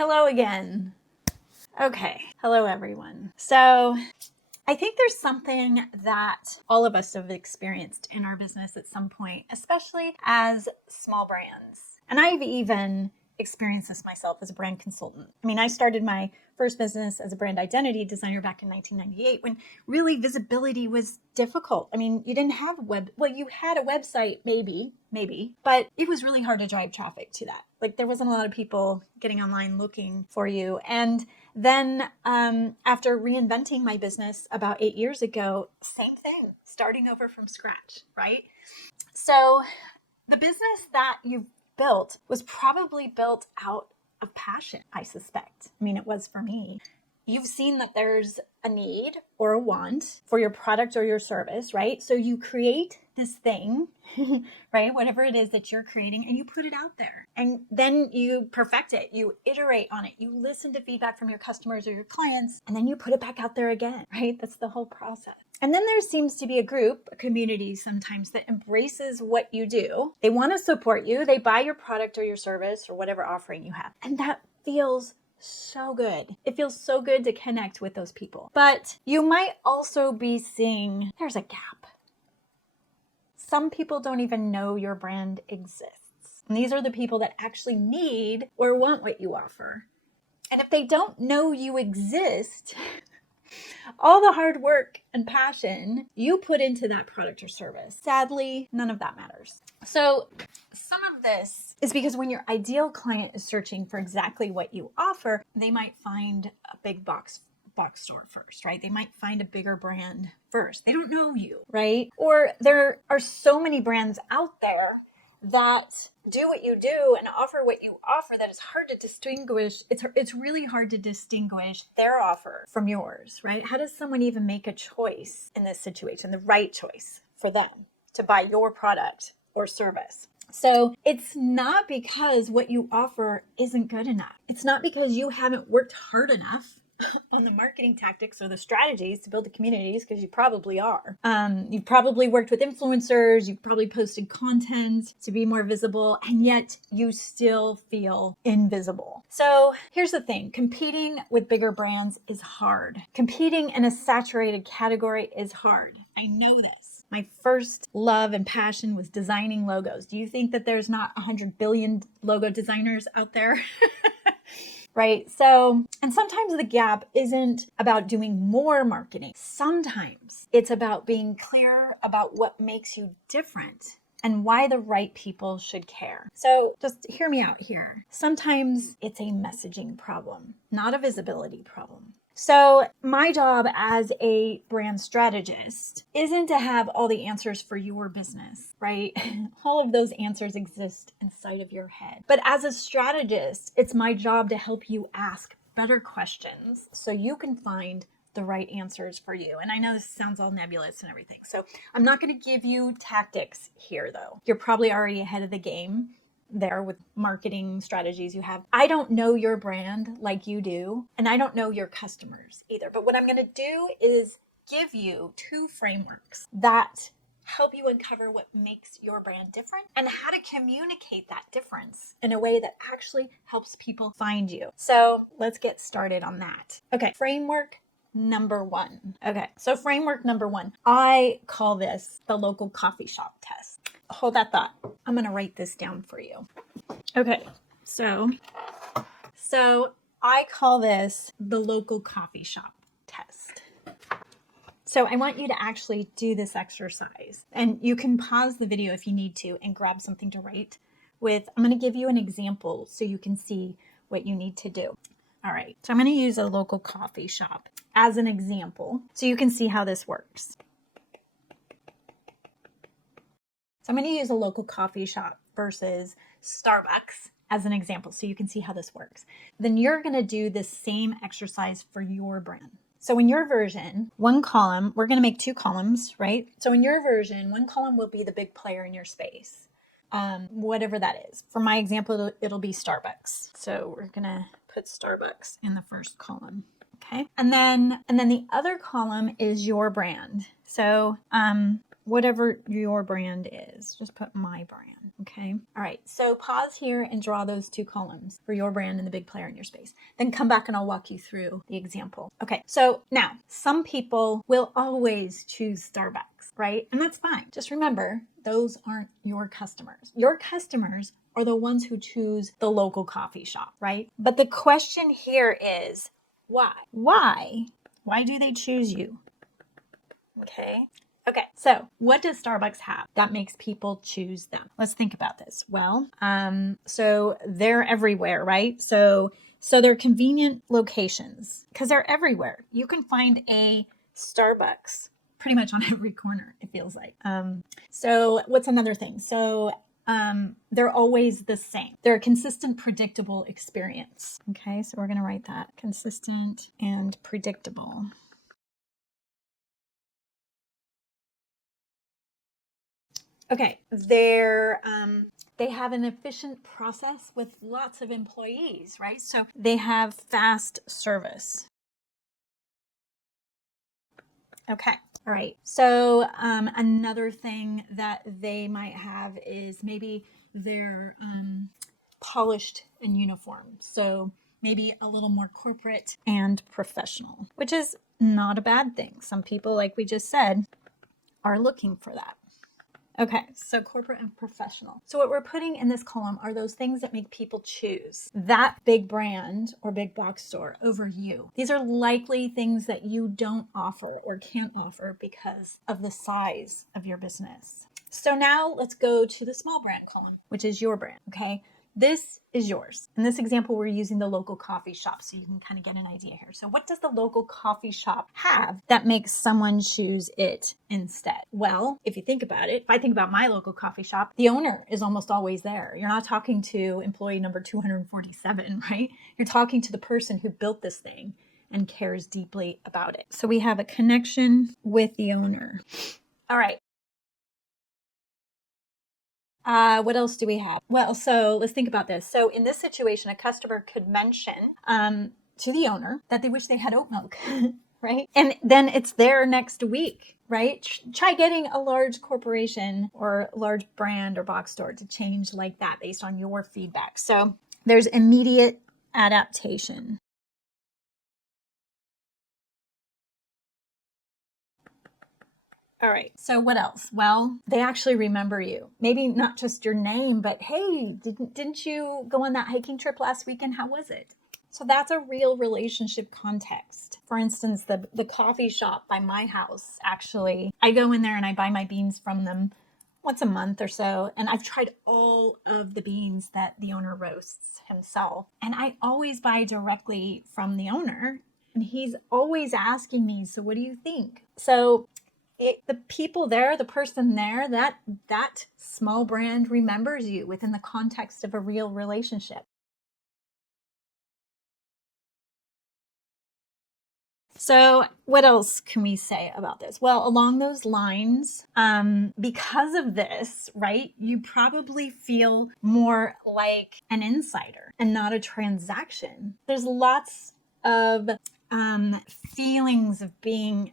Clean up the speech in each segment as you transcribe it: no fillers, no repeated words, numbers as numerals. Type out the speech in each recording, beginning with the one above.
Hello again. Okay, hello everyone. So I think there's something that all of us have experienced in our business at some point, especially as small brands. And I've even experienced this myself as a brand consultant. I mean, I started my first business as a brand identity designer back in 1998 when really visibility was difficult. I mean, you didn't have you had a website, maybe, but it was really hard to drive traffic to that. Like there wasn't a lot of people getting online looking for you. And then after reinventing my business about 8 years ago, same thing, starting over from scratch, right? So the business that you built was probably built out of passion, I suspect. I mean, it was for me. You've seen that there's a need or a want for your product or your service, right? So you create this thing, right? Whatever it is that you're creating, and you put it out there. And then you perfect it. You iterate on it. You listen to feedback from your customers or your clients, and then you put it back out there again, right? That's the whole process. And then there seems to be a group, a community sometimes that embraces what you do. They want to support you. They buy your product or your service or whatever offering you have. And that feels so good. It feels so good to connect with those people. But you might also be seeing there's a gap. Some people don't even know your brand exists. And these are the people that actually need or want what you offer. And if they don't know you exist, all the hard work and passion you put into that product or service, sadly, none of that matters. So some of this is because when your ideal client is searching for exactly what you offer, they might find a big box store first, right? They might find a bigger brand first. They don't know you, right? Or there are so many brands out there that do what you do and offer what you offer that it's hard to distinguish. It's really hard to distinguish their offer from yours, right? How does someone even make a choice in this situation, the right choice for them to buy your product or service? So it's not because what you offer isn't good enough. It's not because you haven't worked hard enough on the marketing tactics or the strategies to build the communities, because you probably are. You've probably worked with influencers, you've probably posted content to be more visible, and yet you still feel invisible. So here's the thing, competing with bigger brands is hard. Competing in a saturated category is hard. I know this. My first love and passion was designing logos. Do you think that there's not 100 billion logo designers out there? Right? So, and sometimes the gap isn't about doing more marketing. Sometimes it's about being clear about what makes you different and why the right people should care. So just hear me out here. Sometimes it's a messaging problem, not a visibility problem. So my job as a brand strategist isn't to have all the answers for your business, right? All of those answers exist inside of your head. But as a strategist, it's my job to help you ask better questions so you can find the right answers for you. And I know this sounds all nebulous and everything. So I'm not going to give you tactics here though. You're probably already ahead of the game there with marketing strategies you have. I don't know your brand like you do, and I don't know your customers either. But what I'm going to do is give you 2 frameworks that help you uncover what makes your brand different and how to communicate that difference in a way that actually helps people find you. So let's get started on that. Okay, framework number 1. Okay, so framework number 1, I call this the local coffee shop test. Hold that thought. I'm going to write this down for you. Okay, so I call this the local coffee shop test. So I want you to actually do this exercise, and you can pause the video if you need to and grab something to write with. I'm going to give you an example so you can see what you need to do. All right, so I'm going to use a local coffee shop as an example so you can see how this works. So I'm going to use a local coffee shop versus Starbucks as an example so you can see how this works. Then you're going to do the same exercise for your brand. So in your version, one column, we're going to make 2 columns, right? So in your version, one column will be the big player in your space, whatever that is. For my example, it'll be Starbucks. So we're going to put Starbucks in the first column. Okay. And then the other column is your brand. So whatever your brand is. Just put my brand, okay? All right, so pause here and draw those two columns for your brand and the big player in your space. Then come back and I'll walk you through the example. Okay, so now some people will always choose Starbucks, right? And that's fine. Just remember, those aren't your customers. Your customers are the ones who choose the local coffee shop, right? But the question here is, why? Why do they choose you? Okay. So what does Starbucks have that makes people choose them? Let's think about this. Well, so they're everywhere, right? So they're convenient locations because they're everywhere. You can find a Starbucks pretty much on every corner, it feels like. So what's another thing? So they're always the same. They're a consistent, predictable experience. Okay, so we're going to write that. Consistent and predictable. Okay, they have an efficient process with lots of employees, right? So they have fast service. Okay, all right. So another thing that they might have is maybe they're polished and uniform. So maybe a little more corporate and professional, which is not a bad thing. Some people, like we just said, are looking for that. Okay, so corporate and professional. So what we're putting in this column are those things that make people choose that big brand or big box store over you. These are likely things that you don't offer or can't offer because of the size of your business. So now let's go to the small brand column, which is your brand, okay? This is yours. In this example, we're using the local coffee shop, so you can kind of get an idea here. So what does the local coffee shop have that makes someone choose it instead? Well, if you think about it, if I think about my local coffee shop, the owner is almost always there. You're not talking to employee number 247, right? You're talking to the person who built this thing and cares deeply about it. So we have a connection with the owner. All right. What else do we have? Well, so let's think about this. So in this situation, a customer could mention to the owner that they wish they had oat milk, right? And then it's there next week, right? Try getting a large corporation or large brand or box store to change like that based on your feedback. So there's immediate adaptation. All right. So what else? Well, they actually remember you. Maybe not just your name, but hey, didn't you go on that hiking trip last weekend? How was it? So that's a real relationship context. For instance, the coffee shop by my house, actually, I go in there and I buy my beans from them once a month or so. And I've tried all of the beans that the owner roasts himself. And I always buy directly from the owner. And he's always asking me, so what do you think? So the people there, the person there, that small brand remembers you within the context of a real relationship. So what else can we say about this? Well, along those lines, because of this, right, you probably feel more like an insider and not a transaction. There's lots of feelings of being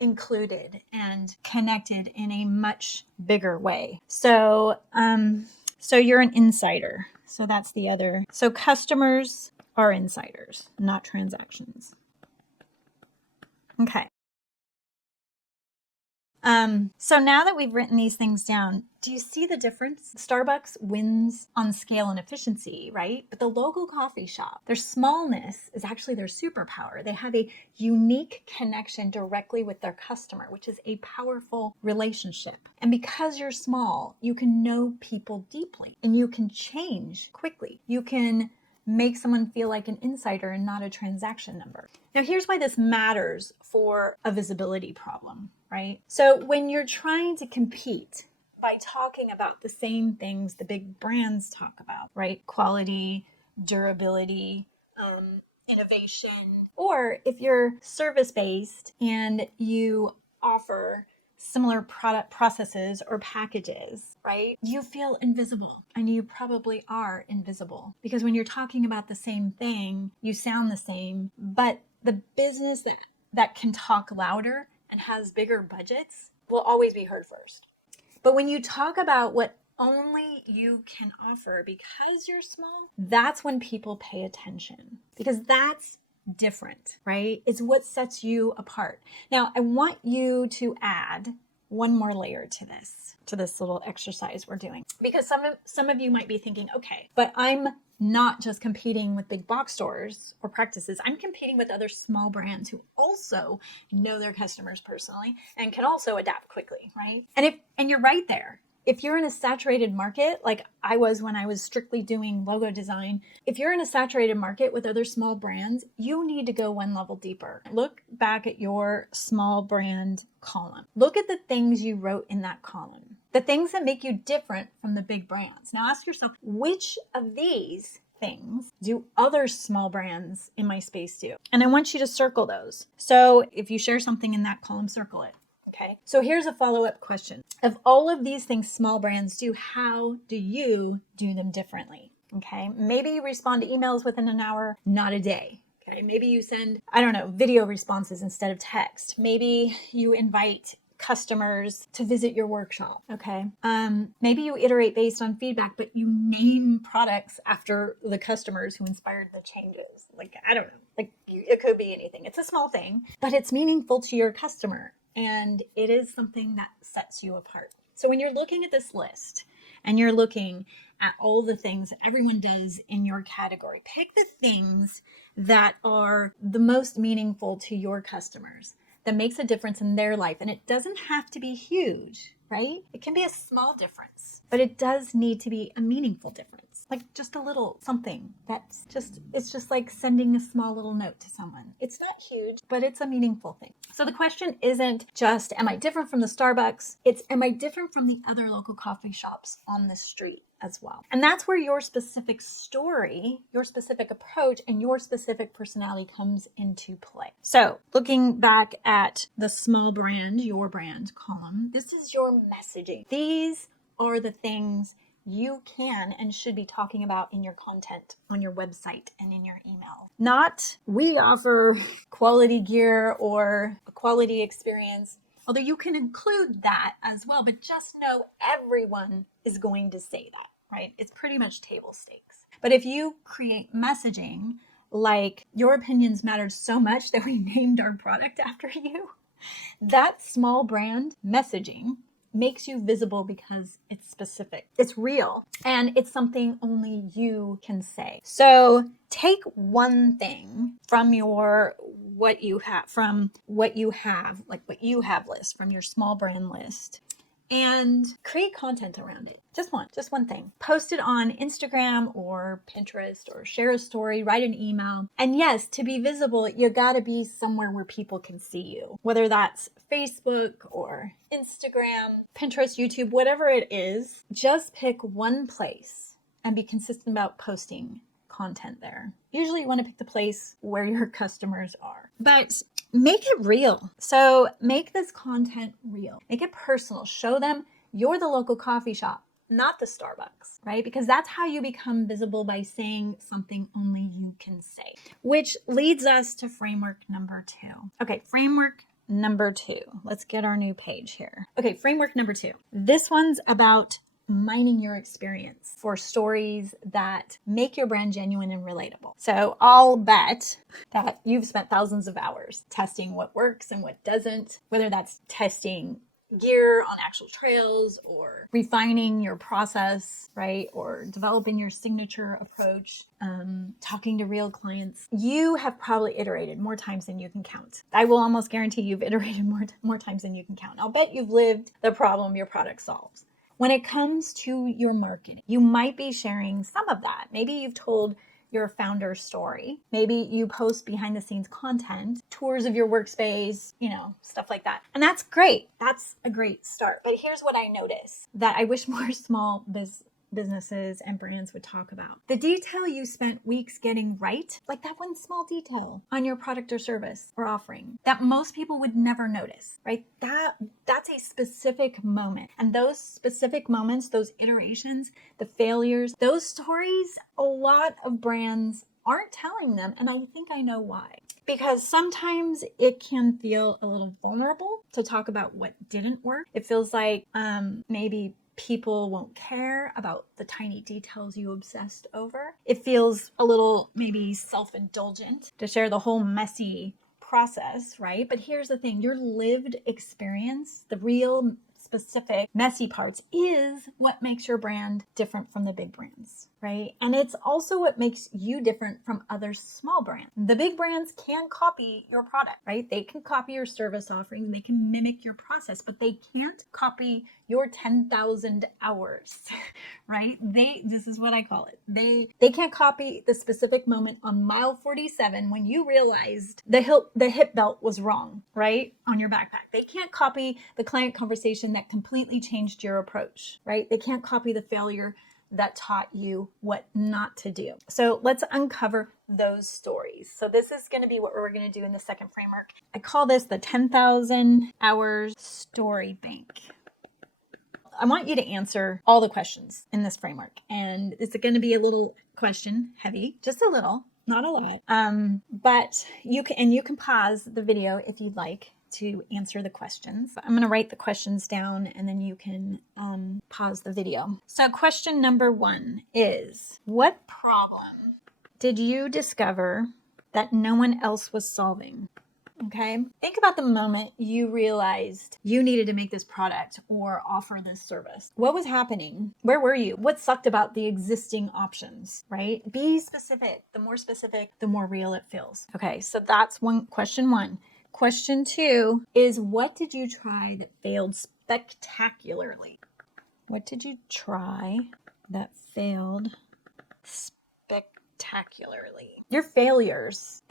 included and connected in a much bigger way. So you're an insider. So that's the other. So customers are insiders, not transactions. Okay. So now that we've written these things down, do you see the difference? Starbucks wins on scale and efficiency, right? But the local coffee shop, their smallness is actually their superpower. They have a unique connection directly with their customer, which is a powerful relationship. And because you're small, you can know people deeply and you can change quickly. You can make someone feel like an insider and not a transaction number. Now, here's why this matters for a visibility problem, right? So when you're trying to compete by talking about the same things the big brands talk about, right? Quality, durability, innovation, or if you're service-based and you offer similar product processes or packages, right? You feel invisible, and you probably are invisible because when you're talking about the same thing, you sound the same, but the business that can talk louder and has bigger budgets, will always be heard first. But when you talk about what only you can offer because you're small, that's when people pay attention, because that's different, right? It's what sets you apart. Now, I want you to add one more layer to this little exercise we're doing, because some of you might be thinking, okay, but I'm not just competing with big box stores or practices. I'm competing with other small brands who also know their customers personally and can also adapt quickly, right? And you're right there. If you're in a saturated market, like I was when I was strictly doing logo design, if you're in a saturated market with other small brands, you need to go one level deeper. Look back at your small brand column. Look at the things you wrote in that column, the things that make you different from the big brands. Now ask yourself, which of these things do other small brands in my space do? And I want you to circle those. So if you share something in that column, circle it. Okay. So here's a follow-up question. Of all of these things small brands do, how do you do them differently? Okay. Maybe you respond to emails within an hour, not a day. Okay. Maybe you send, I don't know, video responses instead of text. Maybe you invite customers to visit your workshop. Okay. Maybe you iterate based on feedback, but you name products after the customers who inspired the changes. Like, I don't know, like it could be anything. It's a small thing, but it's meaningful to your customer. And it is something that sets you apart. So when you're looking at this list and you're looking at all the things that everyone does in your category, pick the things that are the most meaningful to your customers, that makes a difference in their life. And it doesn't have to be huge, right? It can be a small difference, but it does need to be a meaningful difference. Like just a little something it's just like sending a small little note to someone. It's not huge, but it's a meaningful thing. So the question isn't just, am I different from the Starbucks? It's, am I different from the other local coffee shops on the street as well? And that's where your specific story, your specific approach, and your specific personality comes into play. So looking back at the small brand, your brand column, this is your messaging. These are the things you can and should be talking about in your content on your website and in your email. Not, we offer quality gear or a quality experience, although you can include that as well, but just know everyone is going to say that, right? It's pretty much table stakes. But if you create messaging like your opinions mattered so much that we named our product after you, that small brand messaging makes you visible because it's specific, it's real, and it's something only you can say. So take one thing from your what you have list, from your small brand list, and create content around it. Just one thing. Post it on Instagram or Pinterest, or share a story, write an email. And yes, to be visible, you gotta be somewhere where people can see you. Whether that's Facebook or Instagram, Pinterest, YouTube, whatever it is, just pick one place and be consistent about posting content there. Usually you want to pick the place where your customers are, but make it real. So make this content real. Make it personal. Show them you're the local coffee shop, not the Starbucks, right? Because that's how you become visible, by saying something only you can say. Which leads us to framework number 2. Okay, framework number 2. Let's get our new page here. Okay, framework number 2. This one's about mining your experience for stories that make your brand genuine and relatable. So I'll bet that you've spent thousands of hours testing what works and what doesn't, whether that's testing gear on actual trails or refining your process, right? Or developing your signature approach, talking to real clients. You have probably iterated more times than you can count. I will almost guarantee you've iterated more times than you can count. I'll bet you've lived the problem your product solves. When it comes to your marketing, you might be sharing some of that. Maybe you've told your founder's story. Maybe you post behind the scenes content, tours of your workspace, stuff like that. And that's great. That's a great start. But here's what I notice that I wish more small businesses and brands would talk about. The detail you spent weeks getting right, like that one small detail on your product or service or offering that most people would never notice, right? That's a specific moment. And those specific moments, those iterations, the failures, those stories, a lot of brands aren't telling them. And I think I know why. because sometimes it can feel a little vulnerable to talk about what didn't work. It feels like maybe people won't care about the tiny details you obsessed over. It feels a little maybe self-indulgent to share the whole messy process, right? But here's the thing, your lived experience, the real specific messy parts, is what makes your brand different from the big brands, right? And it's also what makes you different from other small brands. The big brands can copy your product, right? They can copy your service offering, they can mimic your process, but they can't copy your 10,000 hours, right? This is what I call it. They can't copy the specific moment on mile 47 when you realized the hip belt was wrong, right? On your backpack. They can't copy the client conversation that completely changed your approach, right? They can't copy the failure that taught you what not to do. So let's uncover those stories. So this is going to be what we're going to do in the second framework. I call this the 10,000 hours story bank. I want you to answer all the questions in this framework. And it's going to be a little question heavy, just a little, not a lot. But you can pause the video if you'd like to answer the questions. I'm going to write the questions down and then you can pause the video. So question number 1 is, what problem did you discover that no one else was solving? Okay, think about the moment you realized you needed to make this product or offer this service. What was happening? Where were you? What sucked about the existing options, right? Be specific. The more real it feels. Okay, so that's question one. Question 2 is, what did you try that failed spectacularly? What did you try that failed spectacularly? Your failures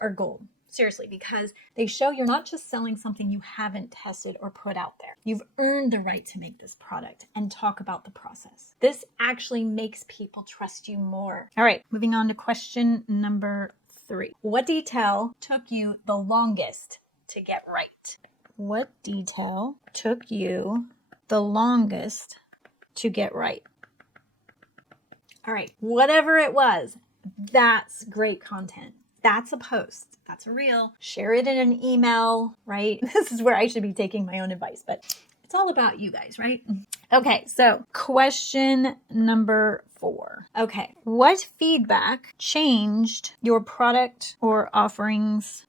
are gold. Seriously, because they show you're not just selling something you haven't tested or put out there. You've earned the right to make this product and talk about the process. This actually makes people trust you more. All right, moving on to question number 3. What detail took you the longest to get right? What detail took you the longest to get right? All right, whatever it was, that's great content. That's a post. That's a reel. Share it in an email, right? This is where I should be taking my own advice, but it's all about you guys, right? Okay, so question number 4. Okay, what feedback changed your product or offerings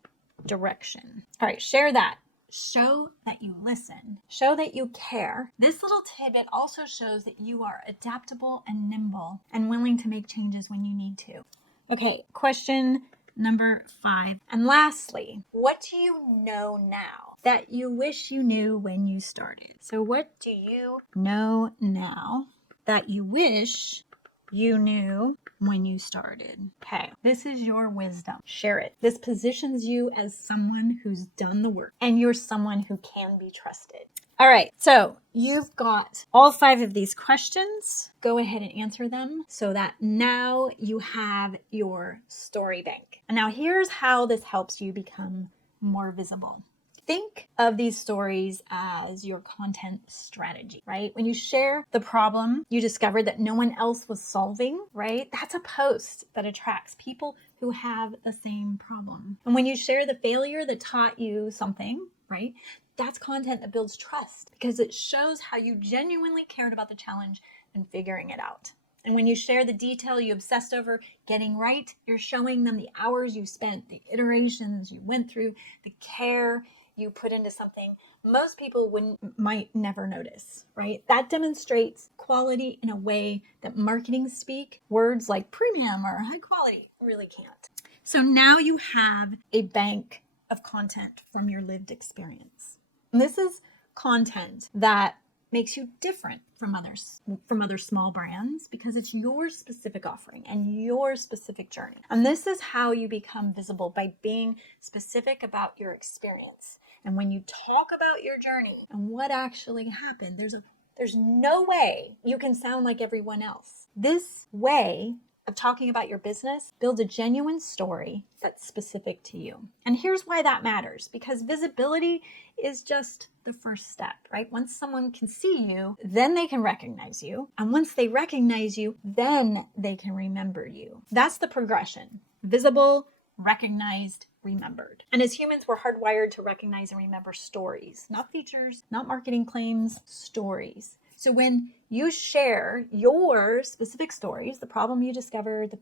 direction? All right, share that. Show that you listen. Show that you care. This little tidbit also shows that you are adaptable and nimble and willing to make changes when you need to. Okay, question number 5. And lastly, what do you know now that you wish you knew when you started? So what do you know now that you wish you knew when you started? Okay, this is your wisdom. Share it. This positions you as someone who's done the work, and you're someone who can be trusted. All right, so you've got all 5 of these questions. Go ahead and answer them so that now you have your story bank. And now here's how this helps you become more visible. Think of these stories as your content strategy, right? When you share the problem you discovered that no one else was solving, right? That's a post that attracts people who have the same problem. And when you share the failure that taught you something, right? That's content that builds trust because it shows how you genuinely cared about the challenge and figuring it out. And when you share the detail you obsessed over getting right, you're showing them the hours you spent, the iterations you went through, the care you put into something most people might never notice, right? That demonstrates quality in a way that marketing speak, words like premium or high quality, really can't. So now you have a bank of content from your lived experience. And this is content that makes you different from other small brands because it's your specific offering and your specific journey. And this is how you become visible, by being specific about your experience. And when you talk about your journey and what actually happened, there's no way you can sound like everyone else. This way of talking about your business builds a genuine story that's specific to you. And here's why that matters, because visibility is just the first step, right? Once someone can see you, then they can recognize you. And once they recognize you, then they can remember you. That's the progression. Visible, recognized, remembered. And as humans, we're hardwired to recognize and remember stories, not features, not marketing claims, stories. So when you share your specific stories, the problem you discovered, the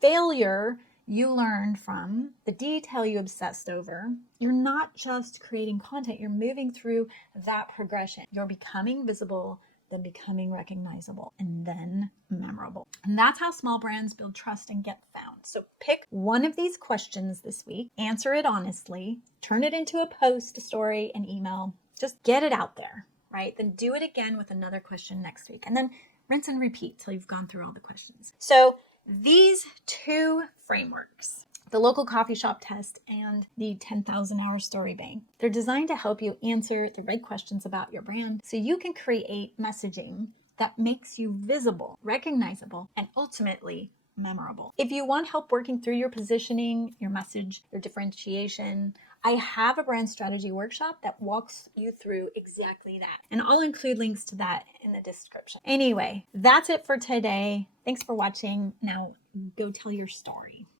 failure you learned from, the detail you obsessed over, you're not just creating content, you're moving through that progression. You're becoming visible, then becoming recognizable, and then memorable. And that's how small brands build trust and get found. So pick one of these questions this week, answer it honestly, turn it into a post, a story, an email, just get it out there, right? Then do it again with another question next week, and then rinse and repeat till you've gone through all the questions. So these two frameworks, the local coffee shop test and the 10,000 hour story bank, they're designed to help you answer the right questions about your brand so you can create messaging that makes you visible, recognizable, and ultimately memorable. If you want help working through your positioning, your message, your differentiation, I have a brand strategy workshop that walks you through exactly that. And I'll include links to that in the description. Anyway, that's it for today. Thanks for watching. Now go tell your story.